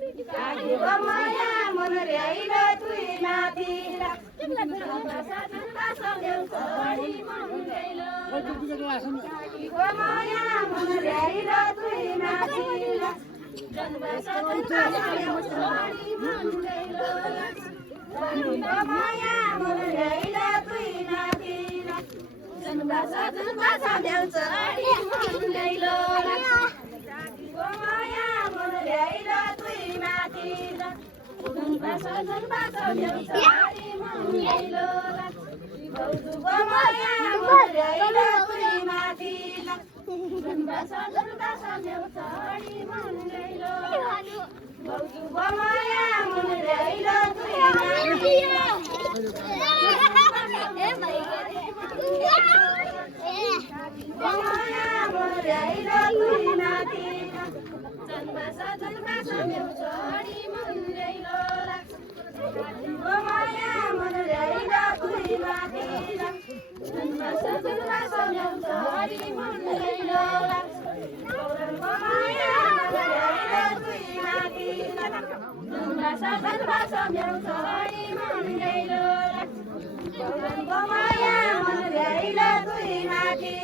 माया मन ल्याइल तुई माथि माया मन ल्याइल तुई माथि माया मन ल्याइल तुई माथि माया मन ल्याइल तुई माथि माया मन ल्याइल तुई माथि माया मन ल्याइल तुई माया मन ल्याइल तुई माथि माया मन ल्याइल तुई माथि माया मन ल्याइल तुई माथि